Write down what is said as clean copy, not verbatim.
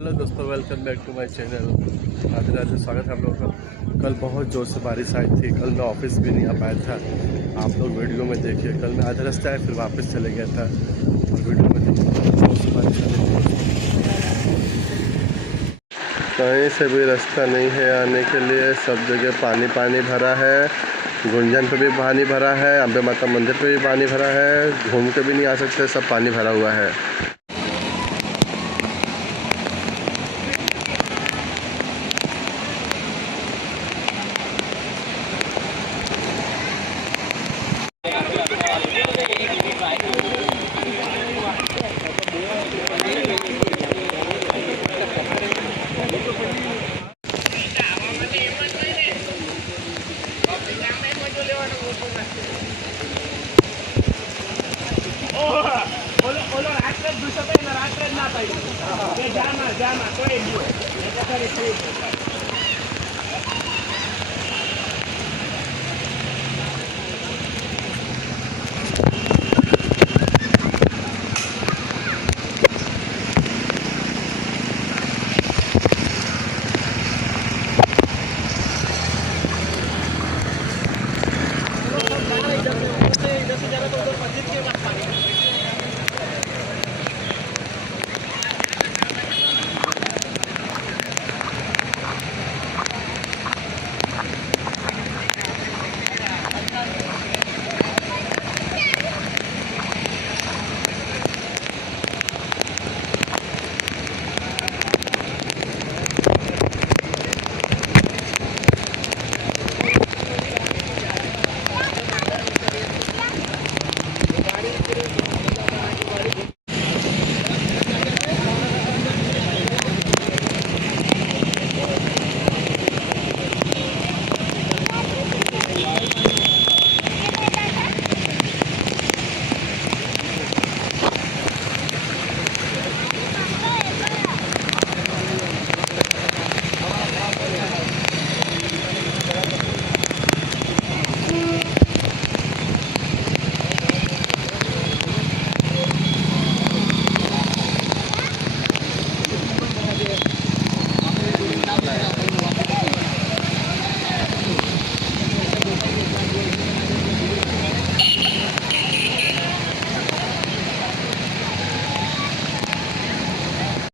हेलो दोस्तों, welcome back to my channel. Radhe Radhe, स्वागत है आप लोगों का। कल बहुत ज़ोर से बारिश आई थी। कल मैं ऑफिस भी नहीं आ पाया था। आप लोग वीडियो में देखिए, कल मैं आधे रास्ते आया फिर वापस चले गया था। और वीडियो में देखिए बहुत ज़ोर से बारिश आ रही थी। कहीं से भी रास्ता नहीं है आने के लिए, सब जगह पानी पानी भरा है। गुंजन पे भी पानी भरा है, अम्बे माता मंदिर पे भी पानी भरा है। घूम के भी नहीं आ सकते, सब पानी भरा हुआ है। रात्र ना पाहिजे जामा जामा तो